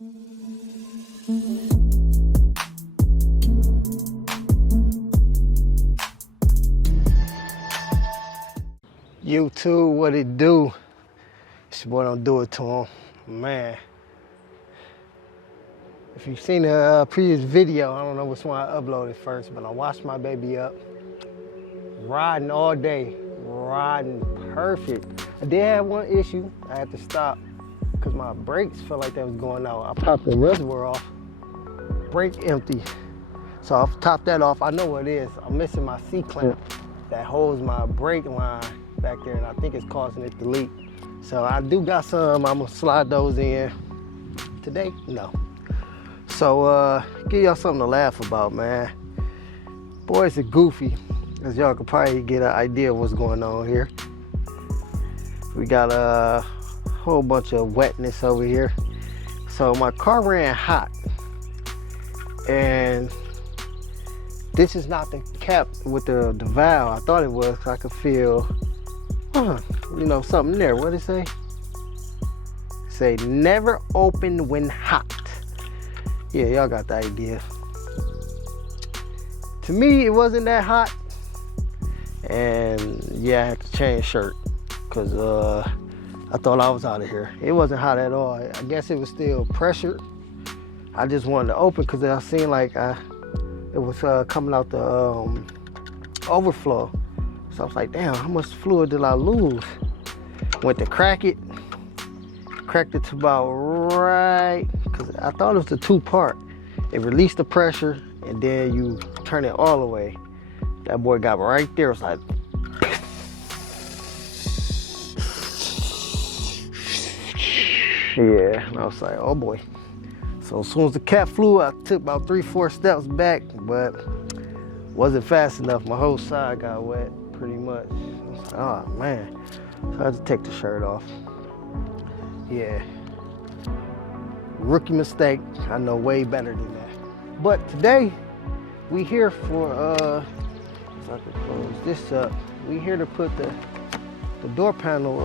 YouTube, what it do? It's your boy, don't do it to him. Man, if you've seen the previous video, I don't know which one I uploaded first, but I washed my baby up. Riding all day, riding perfect. I did have one issue. I had to stop because my brakes felt like they was going out. I popped the reservoir off, brake empty. So I'll top that off. I know what it is. I'm missing my C-clamp that holds my brake line back there, and I think it's causing it to leak. So I do got some. I'm gonna slide those in today. No. So give y'all something to laugh about, man. Boys are goofy, as y'all could probably get an idea of what's going on here. We got a whole bunch of wetness over here. So my car ran hot, and this is not the cap with the valve. I thought it was. I could feel, you know, something there. What did it say? Say never open when hot. Yeah, y'all got the idea. To me, it wasn't that hot, and yeah, I had to change shirt because I thought I was out of here. It wasn't hot at all. I guess it was still pressured. I just wanted to open because I seen like it was coming out the overflow. So I was like, damn, how much fluid did I lose? Went to crack it. Cracked it to about right, because I thought it was a two-part. It released the pressure, and then you turn it all the way. That boy got right there. It was like, yeah, and I was like, oh boy. So as soon as the cap flew, I took about 3-4 steps back, but wasn't fast enough. My whole side got wet, pretty much. I was like, oh man. So I had to take the shirt off. Yeah. Rookie mistake. I know way better than that. But today, we here for, if I can close this up, we here to put the door panel,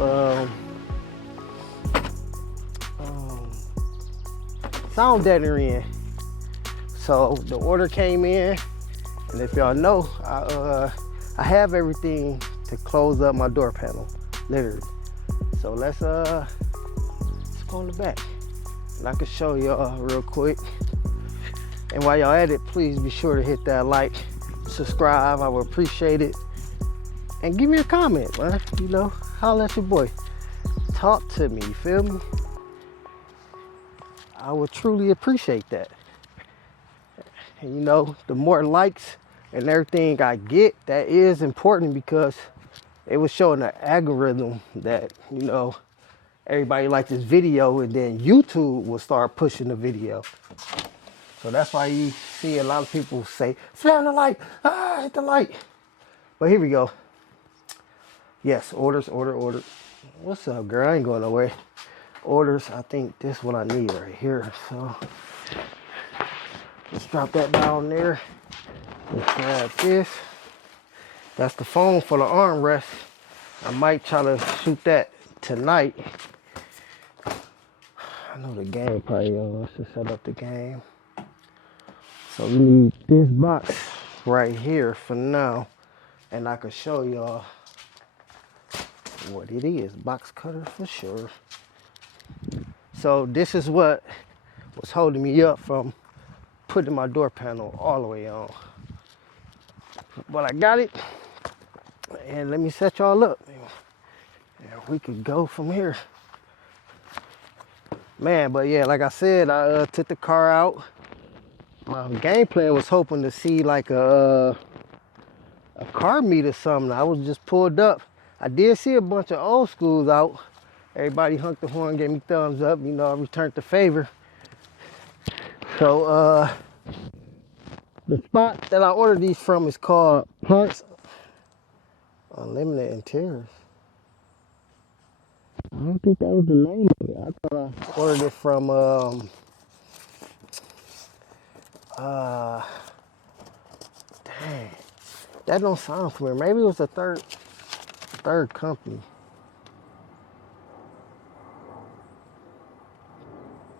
sound deadener in. So the order came in, and if y'all know, I have everything to close up my door panel, literally. So let's go in the back, and I can show y'all real quick. And while y'all at it, please be sure to hit that like, subscribe. I would appreciate it, and give me a comment, man. You know, holla at your boy. Talk to me, you feel me? I would truly appreciate that. And you know, the more likes and everything I get, that is important, because it was showing the algorithm that, you know, everybody liked this video, and then YouTube will start pushing the video. So that's why you see a lot of people say, slam the like, hit the like. But here we go. Yes, orders, order. What's up, girl? I ain't going nowhere. Orders, I think this is what I need right here. So let's drop that down there. Let's grab this. That's the phone for the armrest. I might try to shoot that tonight. I know the game probably on. Let's just set up the game. So we need this box right here for now, and I can show y'all what it is. Box cutter for sure. So this is what was holding me up from putting my door panel all the way on. But I got it, and let me set y'all up, and we could go from here. Man, but yeah, like I said, I took the car out. My game plan was hoping to see like a car meet or something. I was just pulled up. I did see a bunch of old schools out. Everybody honked the horn, gave me thumbs up. You know, I returned the favor. So the spot that I ordered these from is called Parts Unlimited Interiors. I don't think that was the name of it. I thought I ordered it from dang, that don't sound familiar. Maybe it was a third company.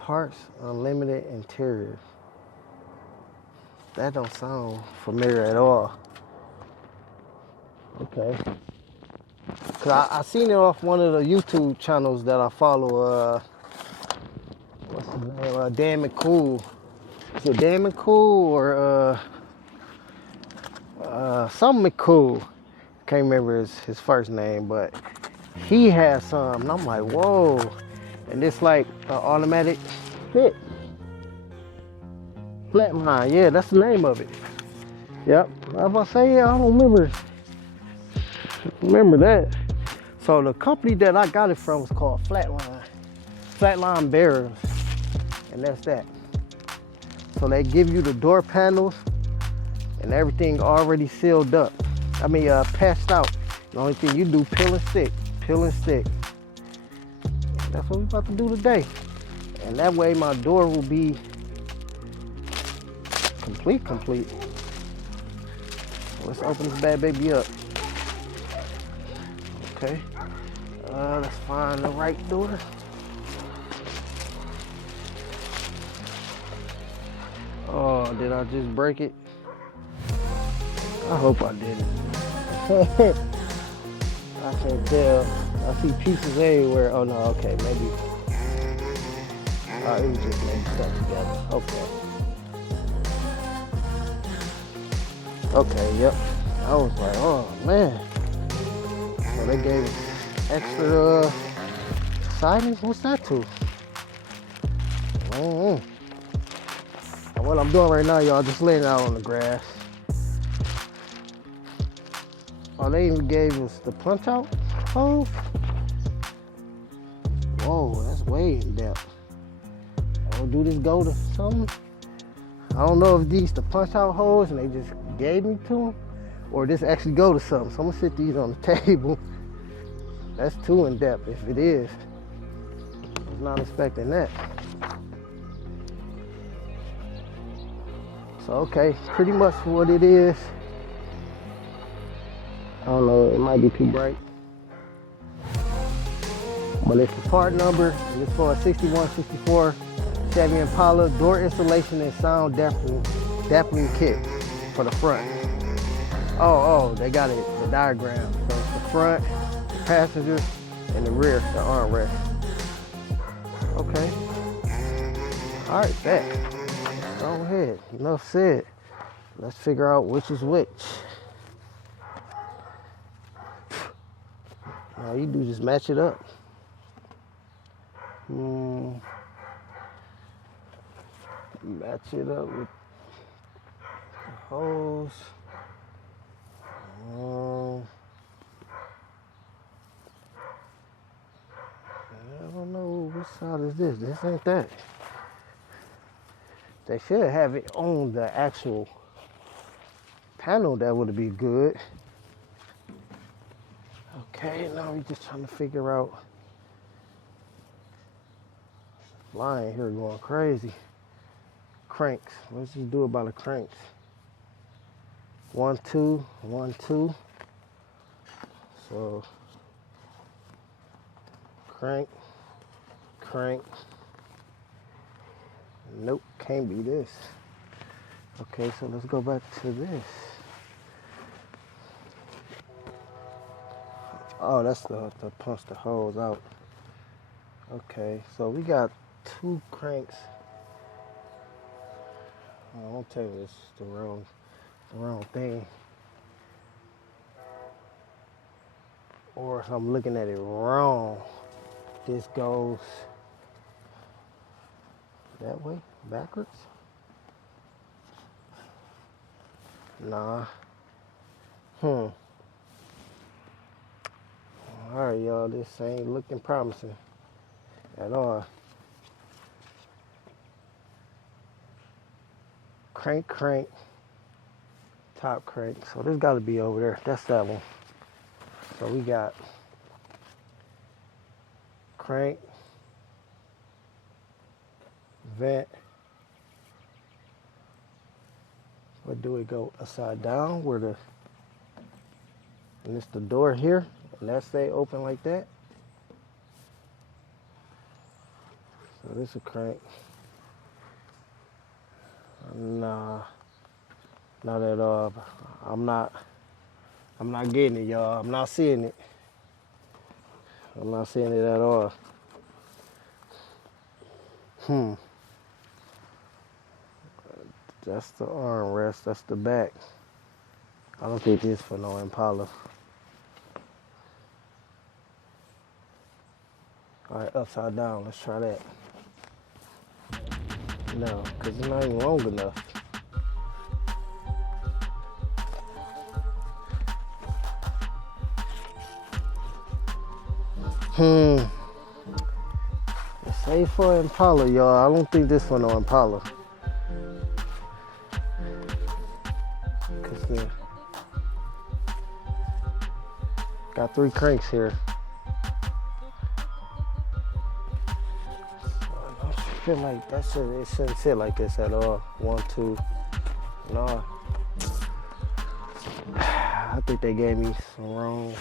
Parts Unlimited Interior. That don't sound familiar at all. Okay. Cause I seen it off one of the YouTube channels that I follow. What's his name? Dan McCool. Is it Dan McCool or some McCool? Can't remember his first name, but he has some, and I'm like, whoa. And it's like an automatic fit. Flatline, yeah, that's the name of it. Yep. I was about to say, yeah, I don't remember that. So the company that I got it from was called Flatline. Flatline Bearers. And that's that. So they give you the door panels and everything already sealed up. I mean, patched out. The only thing you do, peel and stick. And that's what we're about to do today. And that way my door will be complete. Let's open this bad baby up. Okay. Let's find the right door. Oh, did I just break it? I hope I didn't. I can't tell. I see pieces everywhere. Oh no, okay, maybe. It was just maybe stuck together. Okay, yep. I was like, oh man. So they gave extra sidings? What's that to? What I'm doing right now, y'all, just laying it out on the grass. Oh, they even gave us the punch out hose? Whoa, that's way in depth. Oh, do this go to something? I don't know if these the punch out holes and they just gave me to them, or this actually go to something. So I'm gonna sit these on the table. That's too in depth if it is. I was not expecting that. So okay, pretty much what it is. I don't know, it might be too bright. But it's the part number, and it's for a 6164 Chevy Impala door installation and sound deafening kit for the front. Oh, they got it, the diagram. So it's the front, the passenger, and the rear, the armrest. Okay. All right, bet. Go ahead, enough said. Let's figure out which is which. All you do is just match it up. Match it up with the hose. I don't know which side is this. This ain't that. They should have it on the actual panel. That would be good. Okay, now we're just trying to figure out. Line here going crazy. Cranks. Let's just do about the cranks. 1, 2, 1, 2. So crank. Nope, can't be this. Okay, so let's go back to this. Oh, that's the punch the hose out. Okay, so we got 2 cranks. Oh, don't tell me this is the wrong thing. Or if I'm looking at it wrong, this goes that way, backwards. Nah. All right, y'all, this ain't looking promising at all. Crank, top crank. So this got to be over there. That's that one. So we got crank, vent. Where do it go? Upside down, and it's the door here, and that stay open like that. So this is a crank. Nah, not at all. I'm not getting it, y'all. I'm not seeing it. I'm not seeing it at all. That's the armrest. That's the back. I don't think this is for no Impala. All right, upside down. Let's try that. No, because it's not even long enough. It's safe for Impala, y'all. I don't think this for no Impala. Cause got 3 cranks here. I don't feel like it shouldn't sit like this at all. 1, 2, no. I think they gave me some wrong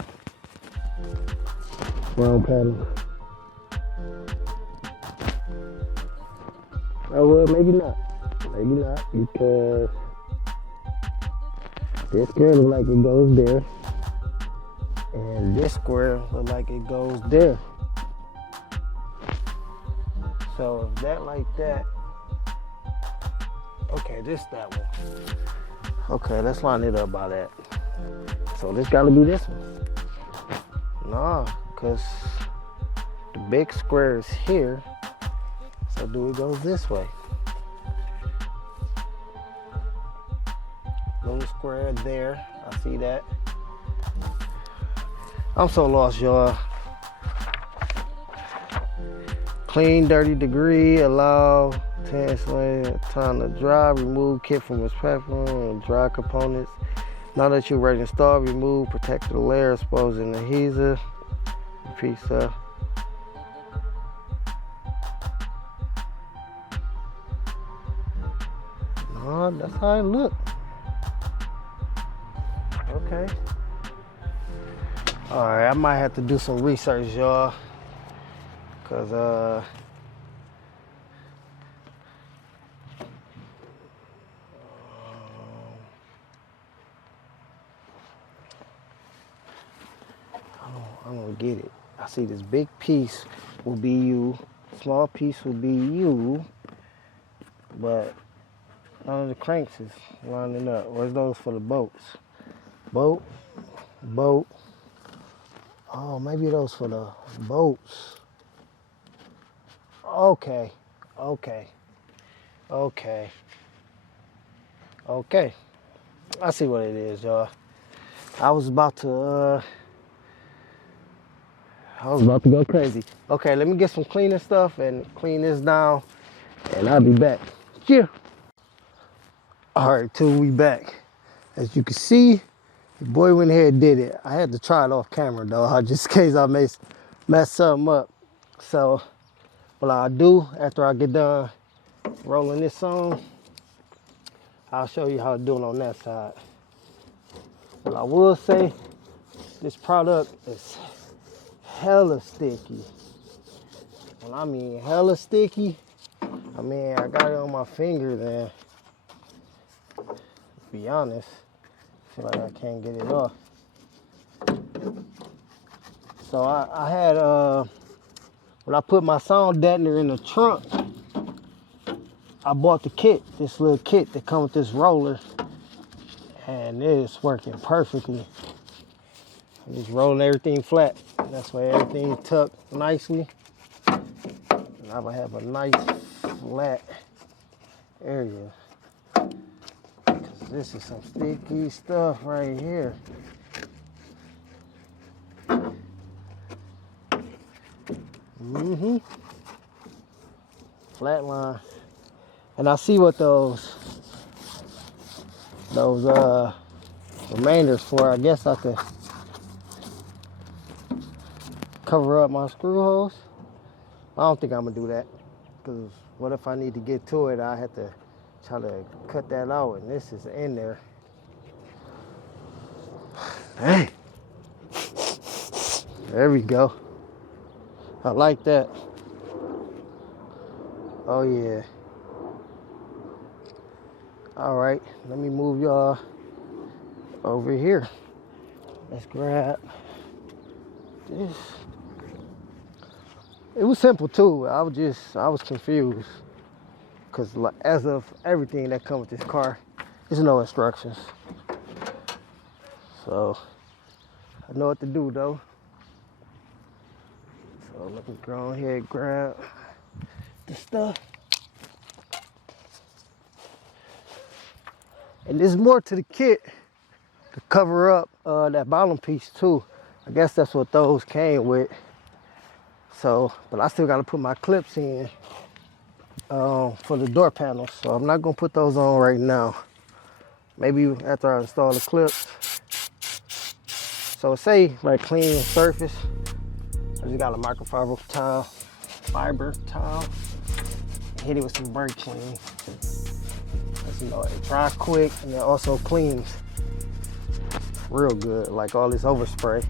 pattern. Oh well, maybe not, because this square look like it goes there, and this square look like it goes there. So if that like that, okay, that one. Okay, let's line it up by that. So this gotta be this one. Nah, cause the big square is here. So do it goes this way. Little square there. I see that. I'm so lost, y'all. Clean, dirty degree, allow 10 time to dry, remove kit from its platform and dry components. Now that you're ready to install, remove protective layer, exposing adhesive. Repeat stuff. No, that's how it look. Okay. All right, I might have to do some research, y'all, cause I don't get it. I see this big piece will be you, small piece will be you, but none of the cranks is lining up. Where's those for the boats? Boat. Oh, maybe those for the boats. Okay. I see what it is, y'all. I was about to go crazy. Okay, let me get some cleaning stuff and clean this down, and I'll be back. Yeah. All right, till we back. As you can see, the boy went ahead and did it. I had to try it off camera though, just in case I mess something up. So what I'll do after I get done rolling this on, I'll show you how to do it on that side. But I will say, this product is hella sticky. When I mean hella sticky, I mean I got it on my fingers and to be honest, I feel like I can't get it off. So I had when I put my sound deadener in the trunk, I bought the kit, this little kit that comes with this roller, and it is working perfectly. I'm just rolling everything flat. That's why everything tucked nicely. And I will have a nice flat area. Cause this is some sticky stuff right here. Flat line. And I see what those remainders for. I guess I could cover up my screw holes. I don't think I'm gonna do that, because what if I need to get to it? I have to try to cut that out, and this is in there. Hey, there we go. I like that. Oh yeah. All right, let me move y'all over here. Let's grab this. It was simple too. I was confused. Cause as of everything that comes with this car, there's no instructions. So I know what to do though. So let me go ahead and grab the stuff. And there's more to the kit to cover up that bottom piece too. I guess that's what those came with. So, but I still gotta put my clips in for the door panels. So I'm not gonna put those on right now. Maybe after I install the clips. So say like clean surface. I just got a microfiber towel. Hit it with some brake clean. You know, it dries quick and it also cleans real good, like all this overspray.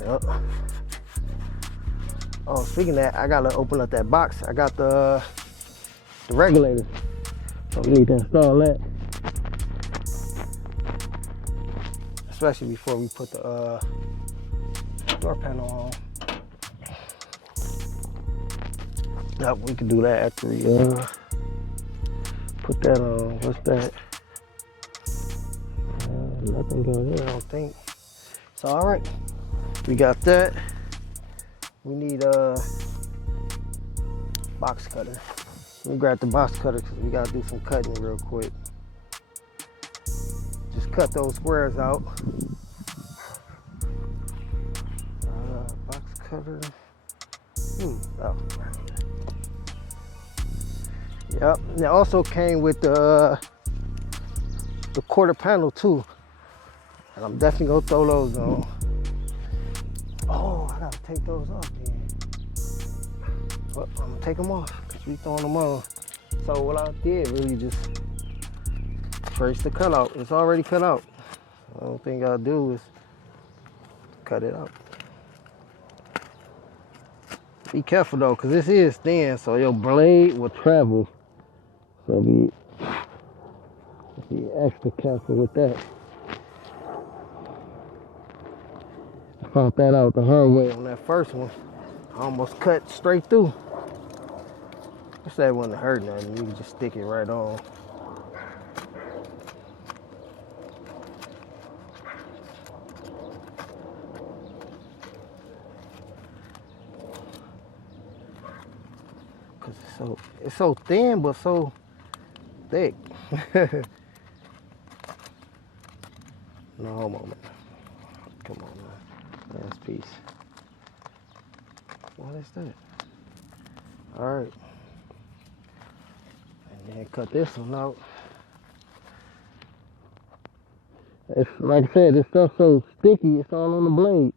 Yep. Oh, speaking of that, I gotta open up that box. I got the regulator, so we need to install that, especially before we put the door panel on. Yep, we can do that after we put that on. What's that? Nothing going in, I don't think. So all right, we got that. We need a box cutter. Let me grab the box cutter because we gotta do some cutting real quick. Just cut those squares out. Box cutter. Oh. Yep, and it also came with the quarter panel too. And I'm definitely gonna throw those on. Oh, I gotta take those off then. Well, I'm gonna take them off because we throwing them on. So what I did really just trace the cutout. It's already cut out. The only thing I'll do is cut it out. Be careful though, because this is thin, so your blade will travel. So be extra careful with that. I found that out the hard way on that first one. I almost cut straight through. Wish that wouldn't hurt nothing. You can just stick it right on. Cause it's so thin but so thick. No moment. Come on now. Last piece. What is that? Alright. And then cut this one out. It's like I said, this stuff's so sticky, it's all on the blade.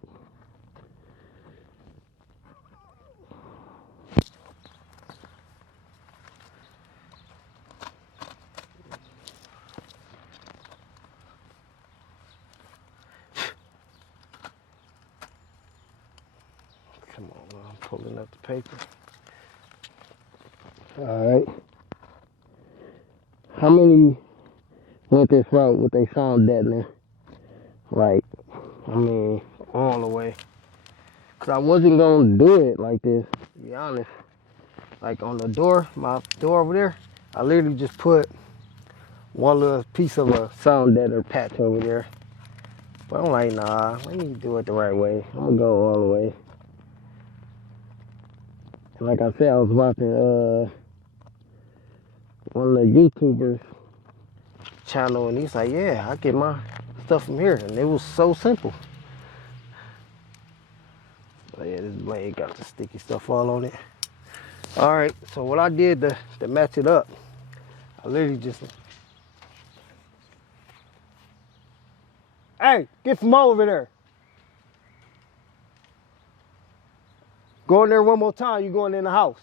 Come on, I'm pulling up the paper. Alright. How many went this route with a sound deadener? Like, I mean, all the way. Cause I wasn't gonna do it like this, to be honest. Like on the door, my door over there, I literally just put one little piece of a sound deadener patch over there. But I'm like, nah, let me do it the right way. I'm gonna go all the way. And like I said, I was watching one of the YouTubers channel, and he's like, yeah, I get my stuff from here, and it was so simple. But yeah, this blade got the sticky stuff all on it. All right, so what I did to match it up, I literally just, hey, get from over there. Go in there one more time, you going in the house.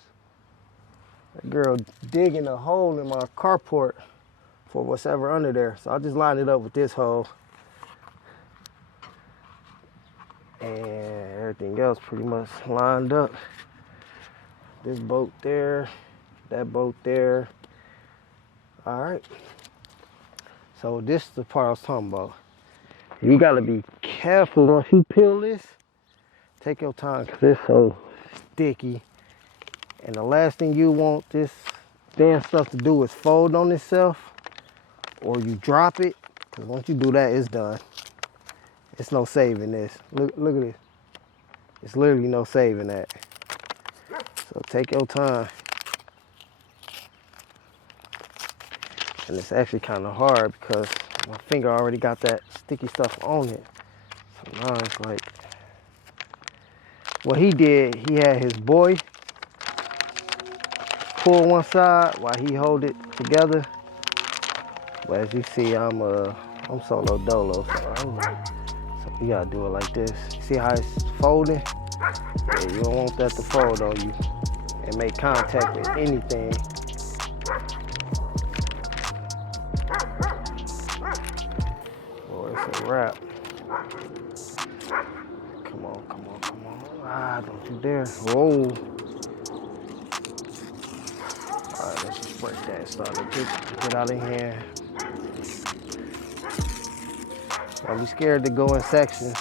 That girl digging a hole in my carport for what's ever under there. So I just lined it up with this hole. and everything else pretty much lined up. This bolt there, that bolt there. All right. So this is the part I was talking about. You gotta be careful once you peel this. Take your time because it's so sticky. And the last thing you want this damn stuff to do is fold on itself, or you drop it. Because once you do that, it's done. It's no saving this. Look at this. It's literally no saving that. So take your time. And it's actually kind of hard because my finger already got that sticky stuff on it. So now it's like, what he did, he had his boy pull one side while he hold it together. But as you see, I'm solo dolo, so you gotta do it like this. See how it's folding? Yeah, you don't want that to fold on you and make contact with anything. Boy, it's a wrap. Come on. Ah, don't you dare. Whoa. Alright, let's just break that. Start to get out of here. Don't be scared to go in sections.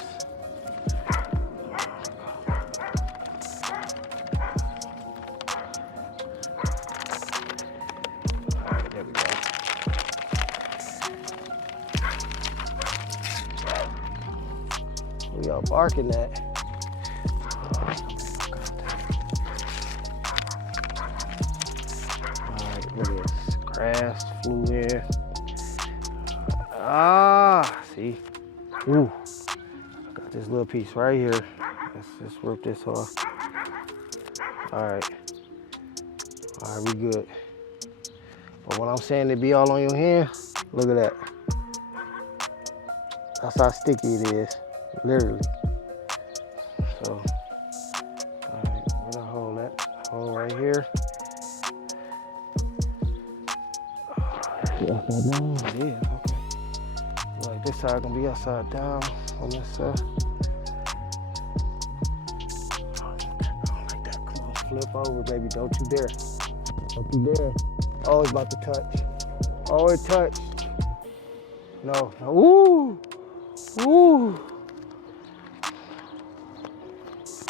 Alright, there we go. We are barking that. Alright, look at this. Grass flew in. Ah, see? Ooh, I got this little piece right here. Let's just rip this off. All right, we good. But when I'm saying it be all on your hand, look at that. That's how sticky it is, literally. So, all right, we're gonna hold that hole right here. Upside down? Yeah, okay. Like this side gonna be upside down on this side. Like that. Come on, flip over, baby. Don't you dare. Don't you dare. Oh, it's about to touch. Oh, it touched. No. Ooh. Ooh.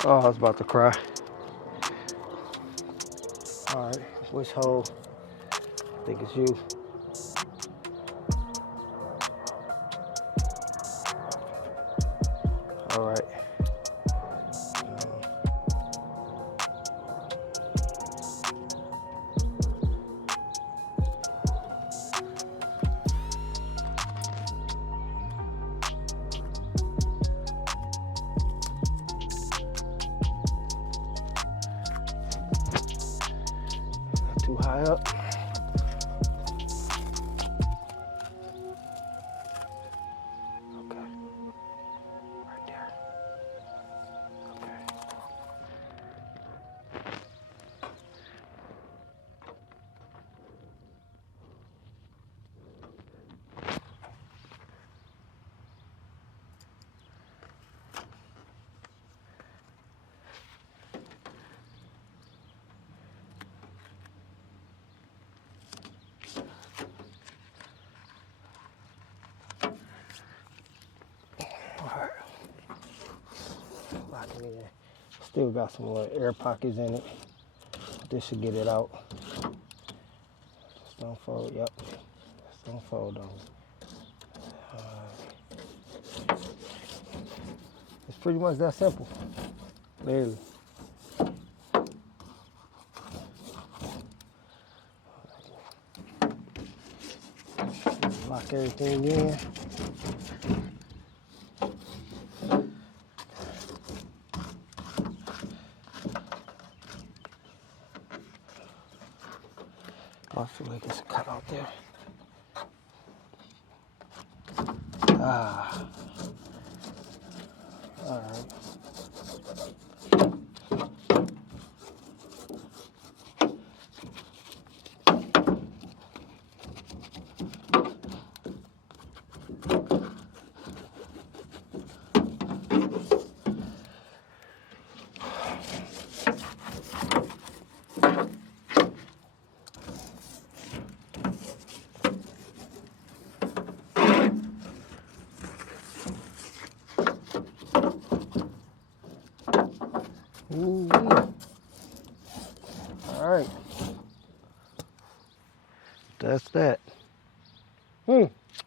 Oh, I was about to cry. All right, which hole? I think it's you. All right. Not too high up. Locking it in. Still got some little air pockets in it. This should get it out. Just don't fold. Yep. Just don't fold on it. It's pretty much that simple. Literally. Lock everything in. I feel like it's a cut out there. Ah. All right. Ooh. All right. That's that.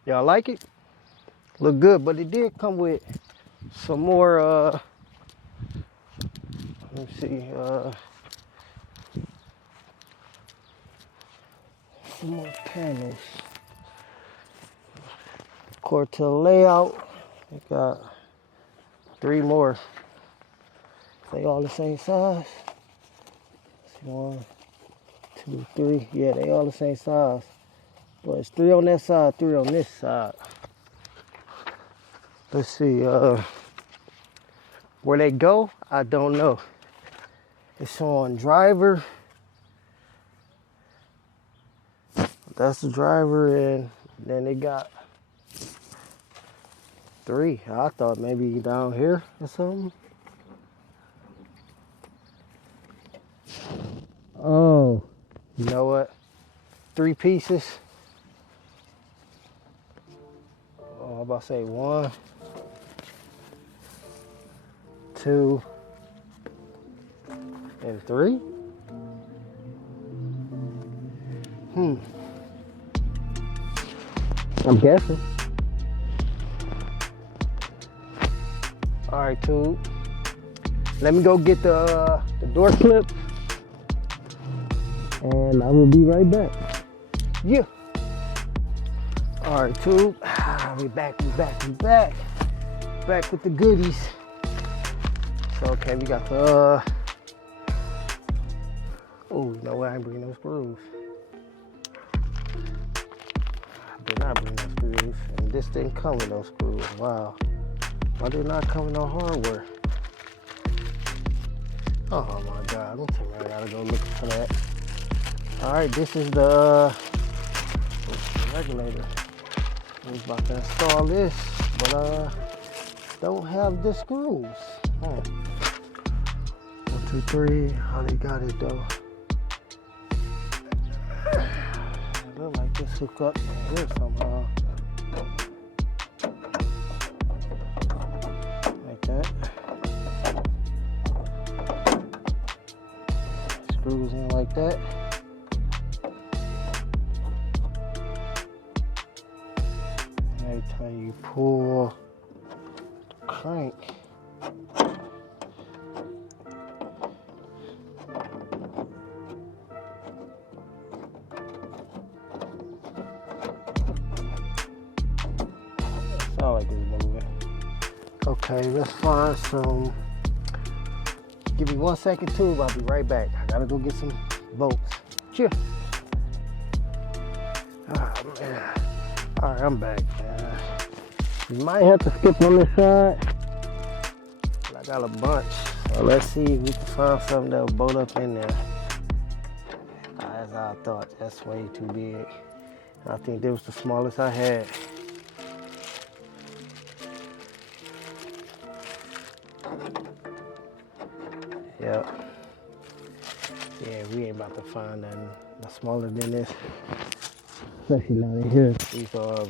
Y'all like it? Look good, but it did come with some more, let me see, some more panels. According to the layout, we got 3 more. They all the same size. Let's see, 1, 2, 3. Yeah, they all the same size. But it's 3 on that side, 3 on this side. Let's see, where they go, I don't know. It's on driver. That's the driver, and then they got 3. I thought maybe down here or something. Oh, you know what? 3 pieces. Oh, I'm about to say 1, 2, and 3. I'm guessing. All right, tube. Let me go get the door clip, and I will be right back. Yeah. All right, tube. We back. Back with the goodies. So, okay, we got the, oh, you know what? I ain't bringing no screws. I did not bring no screws. And this didn't come with no screws. Wow. Why did it not come with no hardware? Oh my God, don't tell me I gotta go looking for that. All right, this is the regulator. I was about to install this, but don't have the screws. 1, 2, 3. How they got it though? It look like this hook up here somehow. Like that. Screws in like that. Every time you pull the crank, sound like it's moving. Okay, let's find some. Give me 1 second, tube. I'll be right back. I gotta go get some bolts. Cheers. Oh, man. All right, I'm back, man. You might have to skip on this side. But I got a bunch. So let's see if we can find something that'll bolt up in there. As I thought, that's way too big. I think that was the smallest I had. Yep. Yeah, we ain't about to find nothing smaller than this. Especially not in here. These are.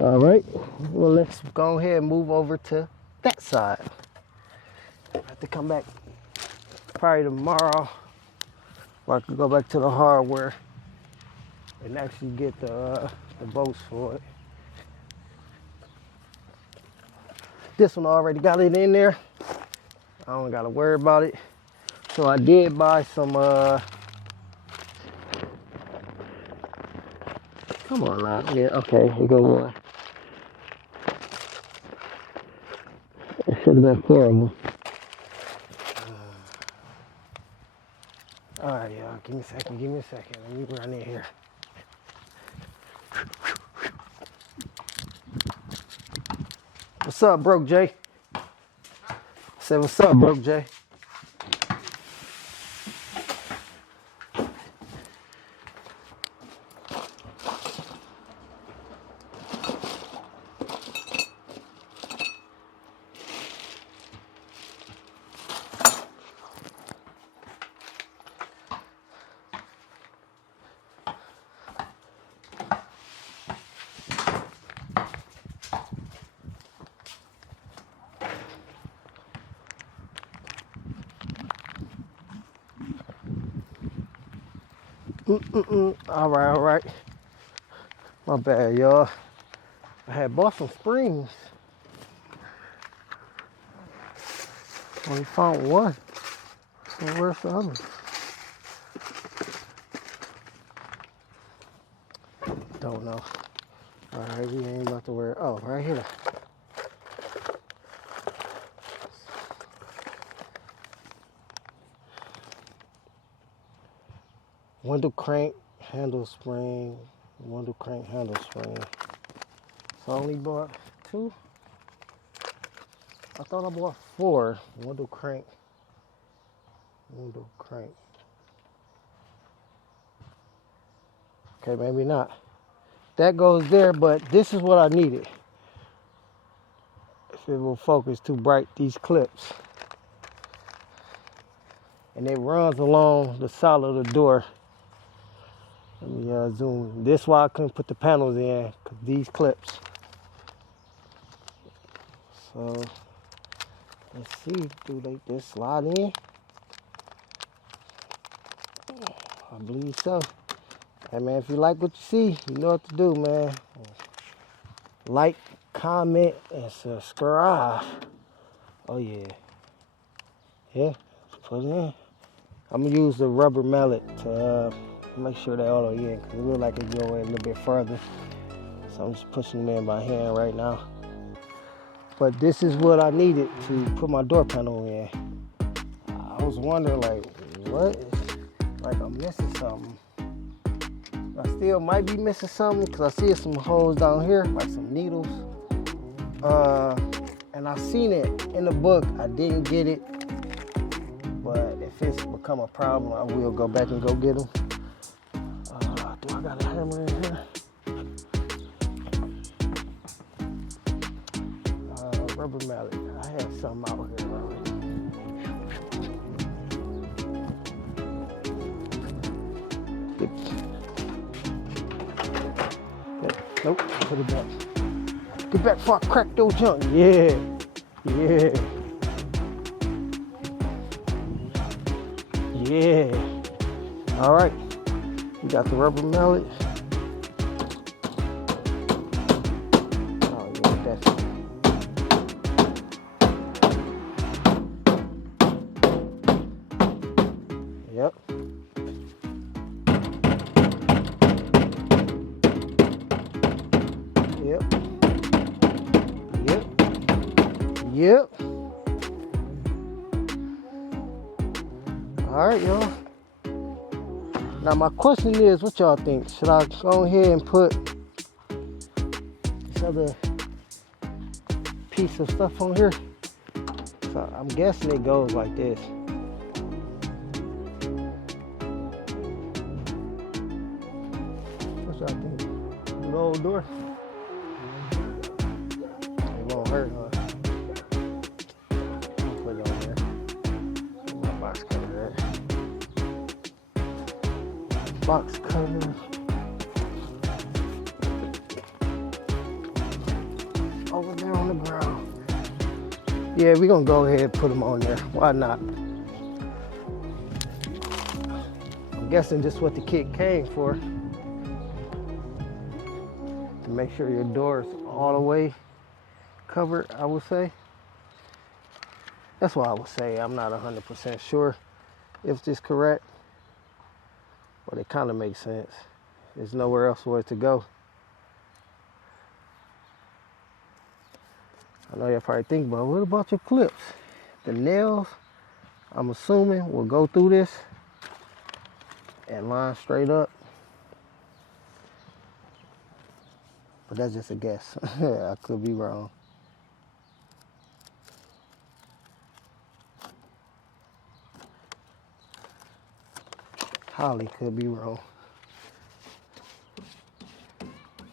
All right. Well, let's go ahead and move over to that side. I have to come back probably tomorrow, or I could go back to the hardware and actually get the bolts for it. This one already got it in there. I don't gotta worry about it. So I did buy some, come on now. Yeah, okay, here go one. It should have been 4 of them. All right, y'all, give me a second. Let me run in here. What's up, Broke Jay? I said, what's up, Broke Jay? All right, all right. My bad, y'all. I had bought some springs. Only found one. So where's the other? Don't know. All right, we ain't about to wear. Oh, right here. Window crank, handle spring. Window crank, handle spring. So I only bought 2. I thought I bought 4. Window crank. Window crank. Okay, maybe not. That goes there, but this is what I needed. If it will focus too bright, these clips. And it runs along the side of the door. Let me zoom. This is why I couldn't put the panels in, because these clips. So, let's see, do they just slide in? I believe so. Hey man, if you like what you see, you know what to do, man. Like, comment, and subscribe. Oh yeah. Yeah, put it in. I'm gonna use the rubber mallet to make sure they all are in, because it looks like it's going a little bit further. So I'm just pushing them in by hand right now. But this is what I needed to put my door panel in. I was wondering, like, what? Like I'm missing something. I still might be missing something, because I see some holes down here, like some needles. And I seen it in the book. I didn't get it. But if it's become a problem, I will go back and go get them. Do I got a hammer in here? Rubber mallet. I had some out here already. Nope, put it back. Get back before I crack those junk. Yeah. Yeah. Yeah. All right. We got the rubber mallet. Oh yeah, that's it. Yep. Yep. Yep. Yep. All right, y'all. Now my question is, what y'all think? Should I go ahead and put this other piece of stuff on here? So I'm guessing it goes like this. What y'all think? The old door? It won't hurt, huh? I'll put it on there. Where my box cutter at? Box cutter. Over there on the ground. Yeah, we're gonna go ahead and put them on there. Why not? I'm guessing this is what the kit came for. To make sure your door is all the way covered, I would say. That's what I would say. I'm not 100% sure if this is correct. But it kind of makes sense. There's nowhere else for it to go. I know y'all probably think, but what about your clips? The nails, I'm assuming, will go through this and line straight up. But that's just a guess. I could be wrong. Holly could be wrong.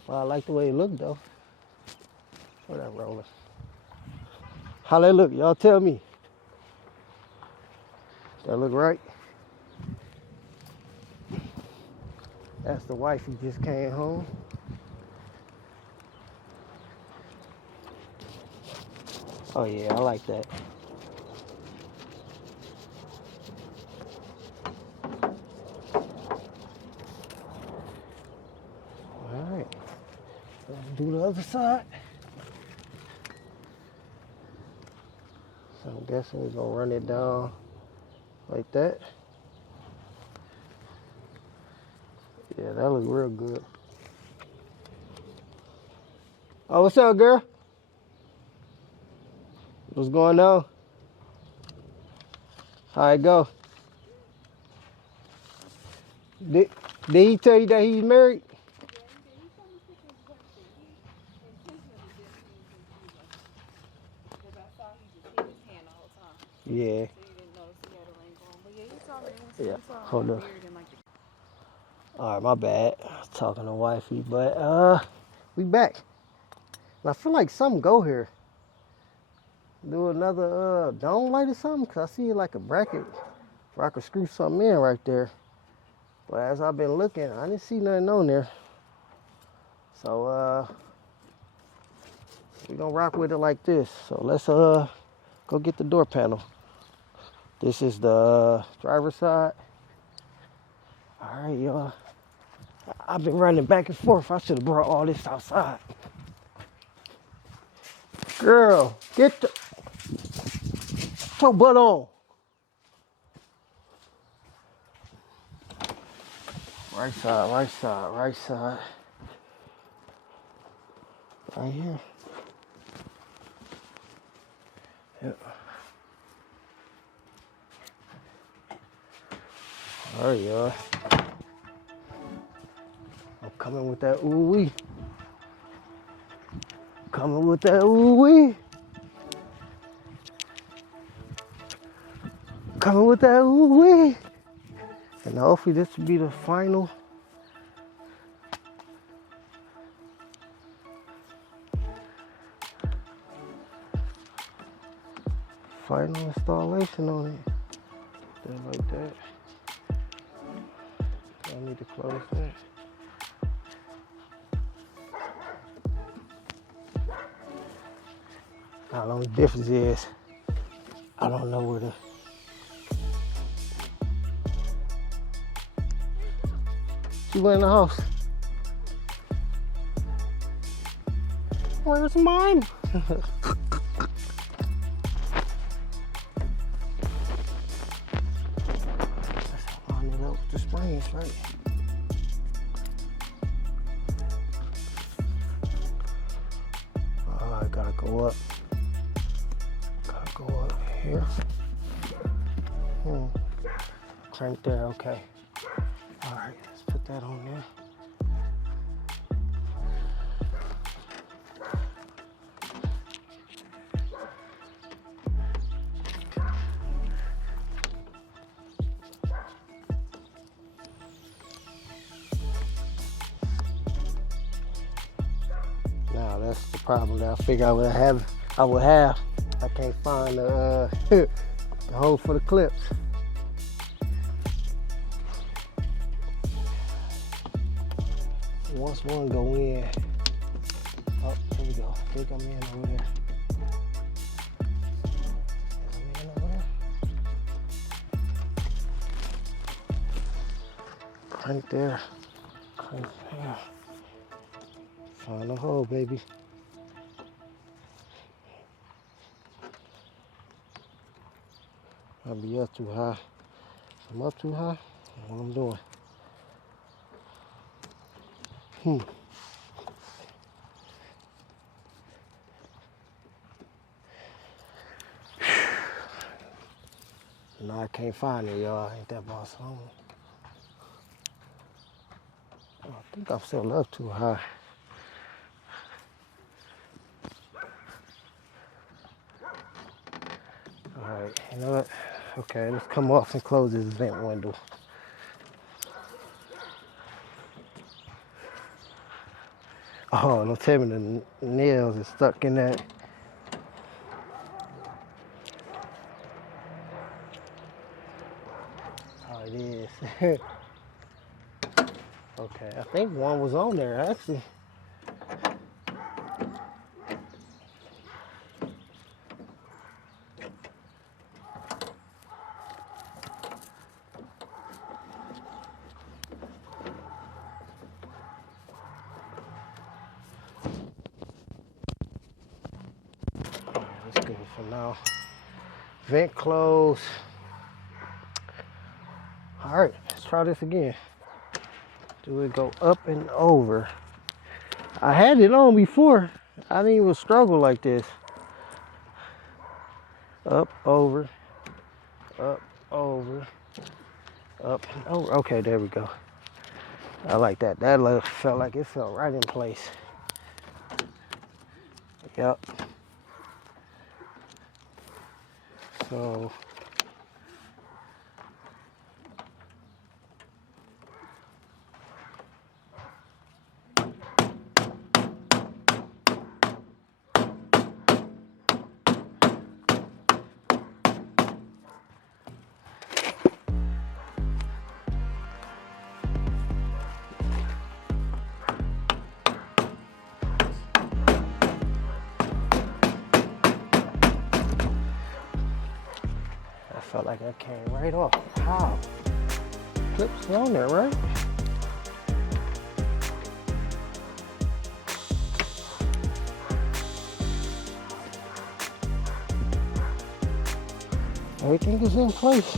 Well, I like the way it looked though. Where that roller? How they look? Y'all tell me. That look right? That's the wife who just came home. Oh yeah, I like that. do the other side. So I'm guessing we're gonna run it down like that. Yeah, that looks real good. Oh, what's up, girl? What's going on? How it go? Did he tell you that he's married? Yeah. Yeah. Hold on. All right, my bad. I was talking to wifey, but we back. And I feel like something go here. Do another dome light or something, cause I see like a bracket where I could screw something in right there. But as I've been looking, I didn't see nothing on there. So we're gonna rock with it like this. So let's go get the door panel. This is the driver's side. All right, y'all. I've been running back and forth. I should have brought all this outside. Girl, get your butt on. Right side, right side, right side. Right here. Yep. All right, y'all. I'm coming with that ooh-wee. Coming with that ooh-wee. Coming with that ooh-wee. And hopefully this will be the final. Final installation on it. Just like that. I need to close that. The only difference is I don't know where the she went in the house. Where's mine? That's how I line it up with the springs, right? I gotta go up. Gotta go up here. Crank there, okay. All right, let's put that on there. Now that's the problem that I figure I would have. I can't find the hole for the clips. Once one go in, oh, here we go. I think I'm in over there. I'm in over there. Crank there. Crank there. Find the hole, baby. I'll be up too high. I'm up too high. That's what I'm doing. No, I can't find it, y'all. Ain't that boss home? I think I'm still up too high. All right, you know what? Okay, let's come off and close this vent window. Oh, don't tell me the nails are stuck in that. Oh, it is. Okay, I think one was on there, actually. So now, vent closed. All right, let's try this again. Do it go up and over? I had it on before. I didn't even struggle like this. Up, over, up, over, up, and over. Okay, there we go. I like that. That felt like it felt right in place. Yep. So felt like that came right off. How? Clips on there, right? Everything is in place.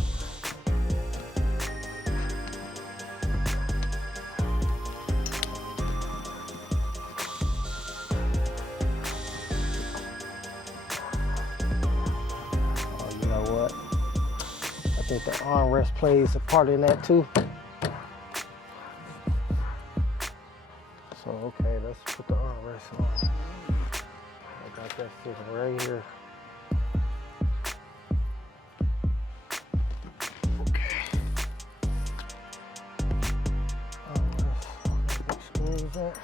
Oh, you know what? I think the armrest plays a part in that too. So, okay, let's put the armrest on. I got that sitting right here. Okay. Armrest, where is that?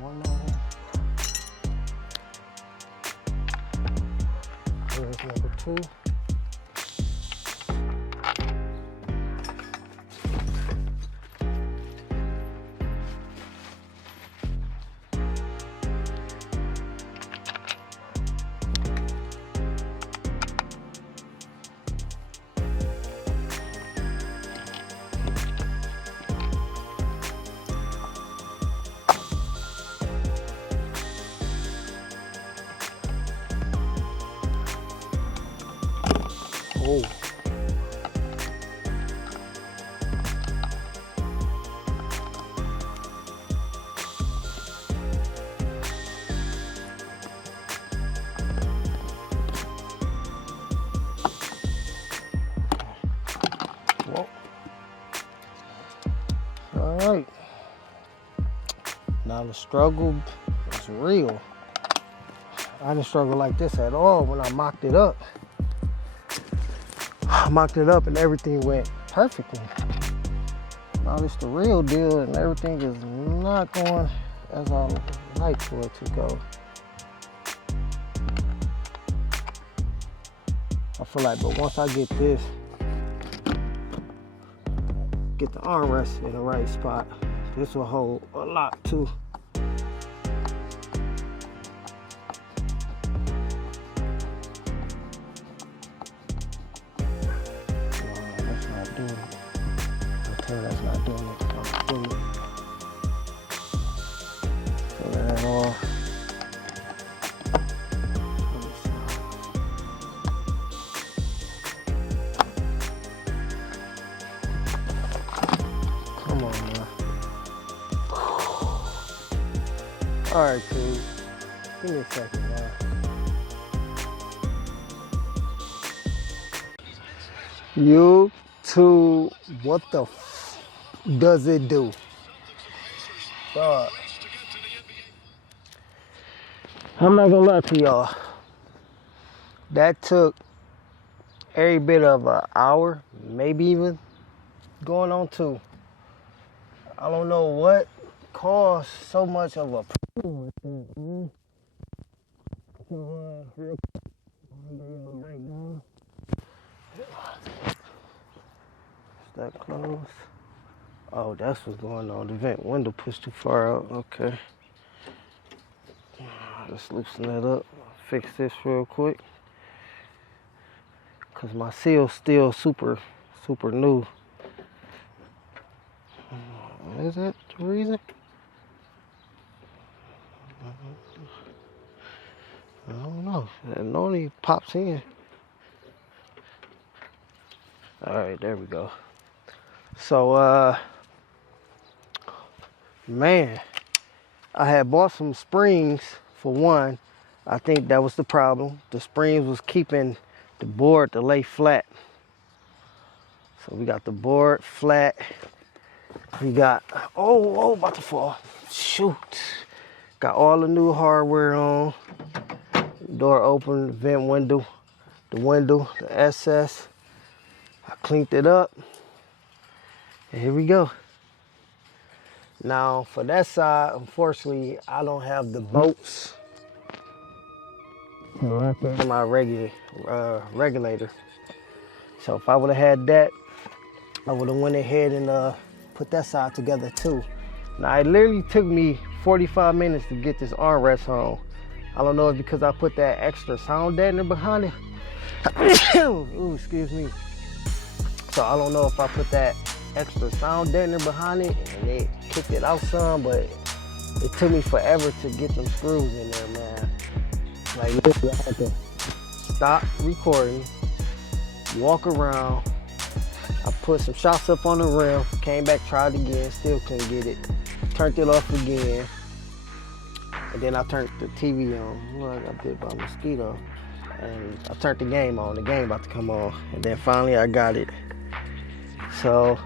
One more. Where's number 2? Oh. Whoa. All right. Now the struggle is real. I didn't struggle like this at all when I mocked it up. I mocked it up and everything went perfectly. Now it's the real deal and everything is not going as I like for it to go. I feel like, but once I get this, get the armrest in the right spot, this will hold a lot too. That's not doing it. I'm doing it. So that all. Come on now. All right, dude. Give me a second now. YouTube, what the does it do? I'm not gonna lie to y'all. That took every bit of an hour, maybe even going on 2. I don't know what caused so much of a problem with that. So, real quick, right now. Is that closed? Oh, that's what's going on. The vent window pushed too far out. Okay. Let's loosen that up. Fix this real quick. Cause my seal's still super new. Is that the reason? I don't know. It normally pops in. All right, there we go. So, man, I had bought some springs for one. I think that was the problem. The springs was keeping the board to lay flat. So we got the board flat. We got, oh, about to fall. Shoot. Got all the new hardware on. Door open, vent window, the SS. I cleaned it up. And here we go. Now for that side, unfortunately, I don't have the bolts for my regulator. So if I would have had that, I would have went ahead and put that side together too. Now it literally took me 45 minutes to get this armrest home. I don't know if because I put that extra sound deadener behind it. Ooh, excuse me. So I don't know if I put that extra sound deadener behind it and it kicked it out some, but it took me forever to get them screws in there, man. Like literally I had to stop recording, walk around. I put some shots up on the rim, came back, tried again, still couldn't get it. Turned it off again. And then I turned the TV on. Look, I got bit by a mosquito. And I turned the game on. The game about to come on. And then finally I got it. So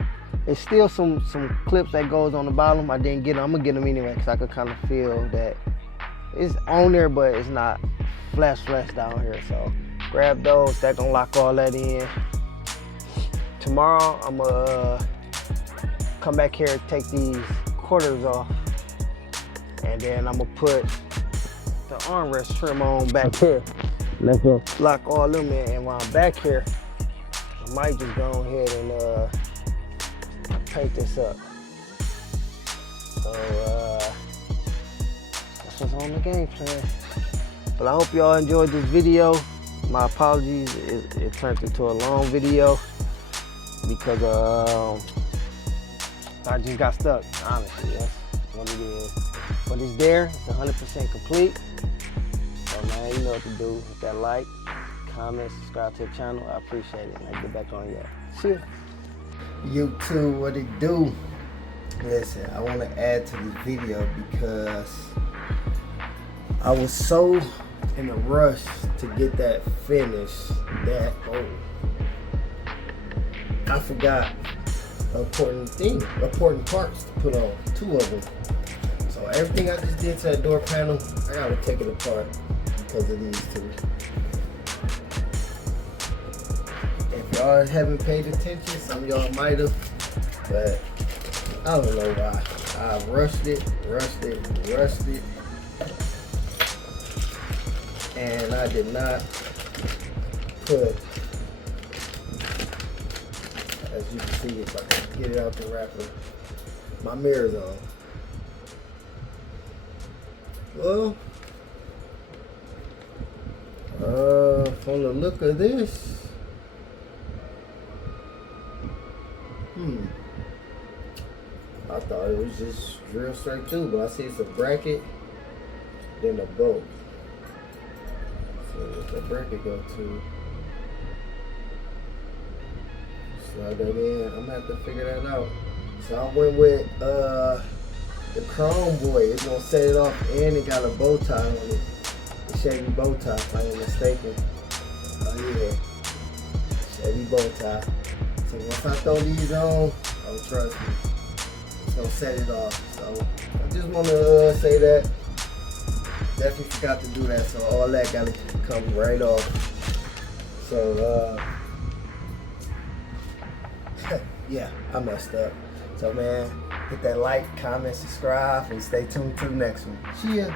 it's still some clips that goes on the bottom. I didn't get them. I'm gonna get them anyway because I could kind of feel that it's on there, but it's not flash down here. So grab those. That gonna lock all that in. Tomorrow I'm gonna come back here and take these quarters off. And then I'm gonna put the armrest trim on back here. Let's go. Lock all them in. And while I'm back here, I might just go ahead and paint this up. So that's what's on the game plan. But I hope y'all enjoyed this video. My apologies, it turned into a long video because I just got stuck, honestly. That's what it is. But it's there, it's 100% complete. So man, you know what to do. Hit that like, comment, subscribe to the channel. I appreciate it. Let's get back on y'all. See ya. YouTube, what it do? Listen, I want to add to this video because I was so in a rush to get that finished that I forgot important parts to put on, 2 of them. So everything I just did to that door panel, I gotta take it apart because of these 2. If y'all haven't paid attention, some of y'all might have, but I don't know why. I rushed it, and I did not put, as you can see, if I can get it out the wrapper, my mirrors on. Well, from the look of this, I thought it was just drilled straight through, but I see it's a bracket, then a bolt. So where's the bracket go to? Slide that in. I'm gonna have to figure that out. So I went with the Chrome Boy. It's gonna set it off, and it got a bow tie on it. The Chevy bow tie, if I ain't mistaken. Oh yeah, Chevy bow tie. So once I throw these on, oh trust me, it's gonna set it off. So I just wanna say that. Definitely forgot to do that, so all that gotta come right off. So yeah, I messed up. So man, hit that like, comment, subscribe, and stay tuned to the next one. See ya.